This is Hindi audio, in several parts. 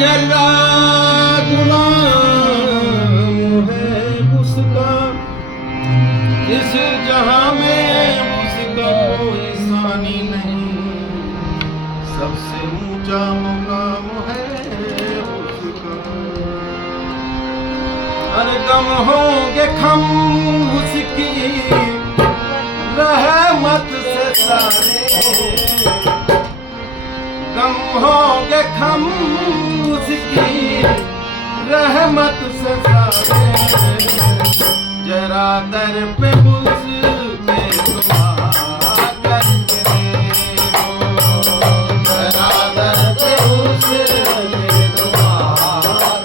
जरा गुलाम है उसका, इस जहां में उसका कोई सानी नहीं, सबसे ऊंचा मुकाम है उसका। हर दम होंगे खम उसकी रहमत से सारे, गम होंगे खम उसकी रहमत से सारे। जरा दर पे उसके दुआ करके देखो, जरा दर पे उसके दुआ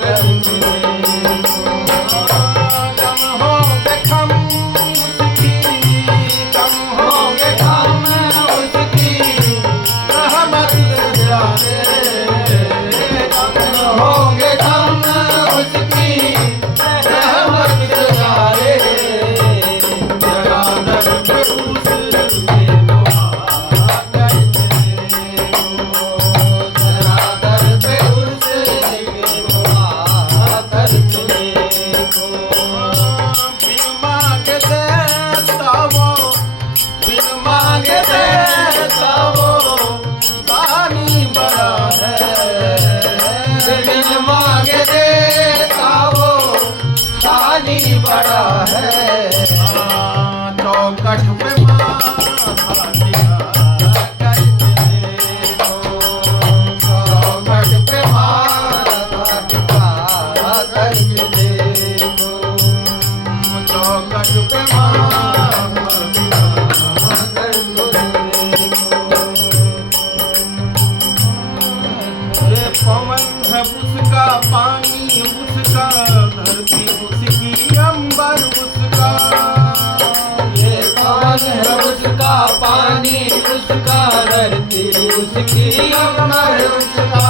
करके देखो। गम होंगे खम उसकी, गम होंगे खम उसकी रहमत से सारे, गम होंगे खम उसकी रहमत से सारे। जरा दर पे उसके दुआ करके देखो, जरा दर पे उसके दुआ करके देखो। बिन मांगे देता वो, बिन मांगे देता वो दानी बड़ा है, बिन मांगे देता वो दानी बड़ा है। चौखट पे माथा टिका करके देखो, चौखट पे माथा टिका करके देखो, चौखट पे माथा टिका करके देखो। ये पवन है उसका, पानी उसका, धरती उसकी, अंबर उसका। ये पवन है उसका, पानी उसका, धरती उसकी, अंबर उसका।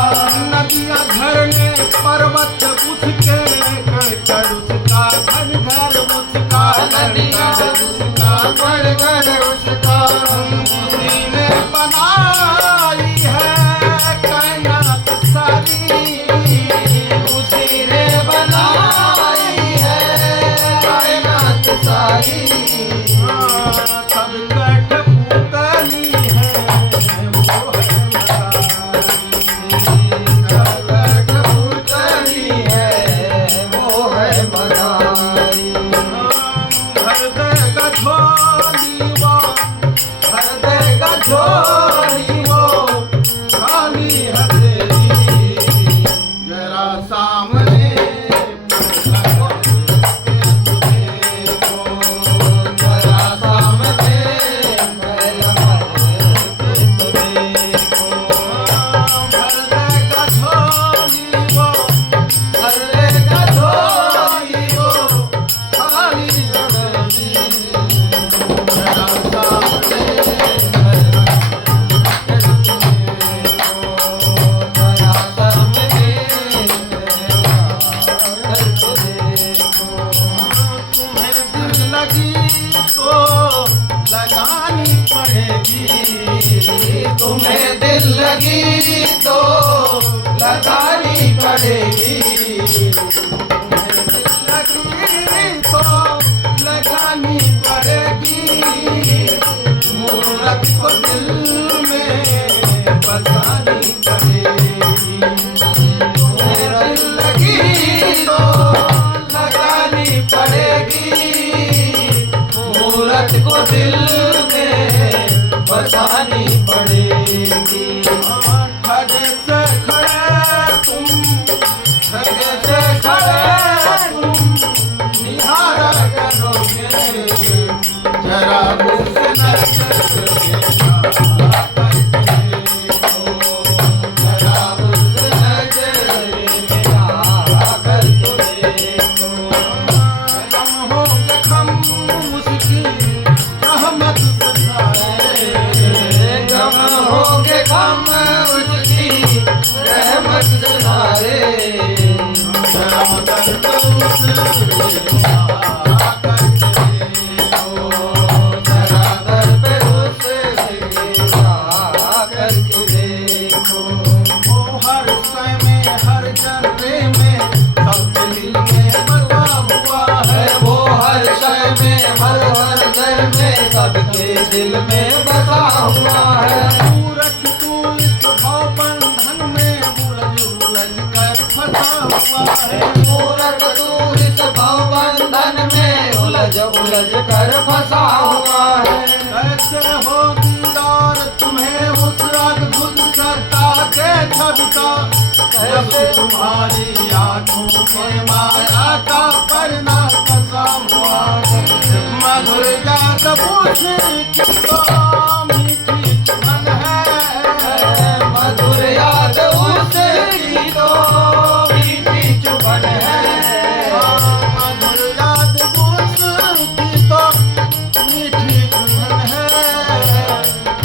नदियाँ झरने पर्वत उसके, कण उसका, घर घर उसका, नदियाँ उसका, कण कण उसका। उसी ने बनाई है कायनात सारी, उसी ने बनाई है कायनात सारी। सब कठपुतली है वो है मदारी, सब कठपुतली है वो है मदारी। भर देगा झोली वो, भर देगा झोली वो, खाली है तेरी। जरा सामने देखो, जरा सामने देखो। भर देगा झोली वो, भर देगा झोली वो, खाली है तेरी। जरा सामने तुम्हें दिल लगी तो लगानी पड़ेगी, तुम्हें दिल लगी तो लगानी पड़ेगी, लगी तो लगानी पड़ेगी। मूरत को दिल में बसानी पड़ेगी, दिल लगी तो लगानी पड़ेगी। मूरत को दिल में बसानी पड़ेगी। खड़े से खड़े तुम, खड़े से खड़े तुम निहारा करोगे, जरा मुझसे नजर देखा करके देखो, जरा मुझसे नजर देखा करके देखो। गम होंगे खम उसकी रहमत से सारे, गम होंगे खम उसकी रहमत से सारे। जरा दर पे उसके दुआ करके देखो, जरा दर पे उसके दुआ करके देखो। वो हर समय हर उलझ कर फंसा हुआ है। कैसे हो दीदार तुम्हें उस अद्भुत सत्ता के छवि का, जब तुम्हारी आंखों में माया का परना फंसा हुआ है। मधुर जात पूछ तो मीठी चुभन है, मधुर याद उसकी तो मीठी चुभन है। मधुर याद उसकी तो मीठी चुभन है।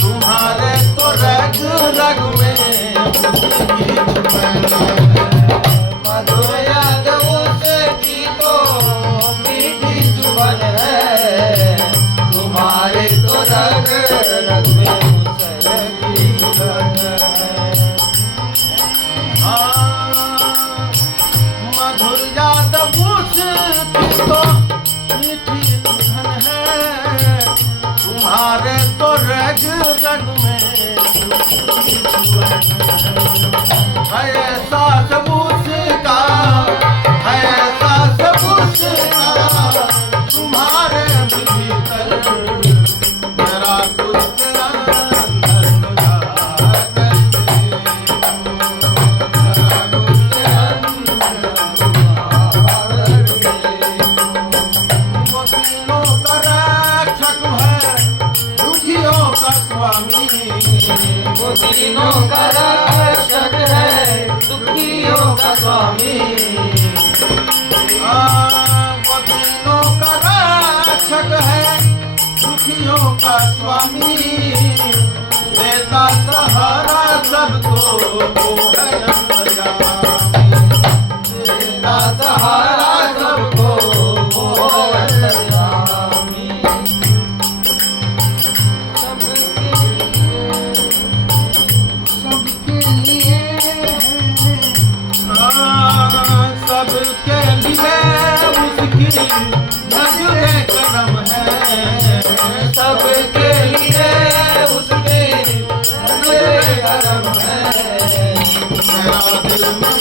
तुम्हारे तो रग रग में उसकी चुभन है। मधुर याद उसकी तो मीठी चुभन है। तुम्हारे तो रग रग में उसकी चुभन है। मधुर याद उसकी तो मीठी चुभन है। तुम्हारे तो रग रग में उसकी चुभन है। ऐसा सब उसका, ऐसा सब उसका, तुम्हारे भीतर मेरा कुछ अंदर खुदा करते हो। मेरा कुछ वो तीनों का रक्षक है, दुखियों का स्वामी। वो तीनों का रक्षक है, दुखियों का स्वामी। वो तीनों का रक्षक है, दुखियों का स्वामी। देता सहारा सबको वो है अंतर्यामी। देता सहारा सबको वो अंतर्यामी। सबके लिए सबके लिए उसकी नजरे करम है। सबके लिए उसके नजरे करम है। मेरा दिल में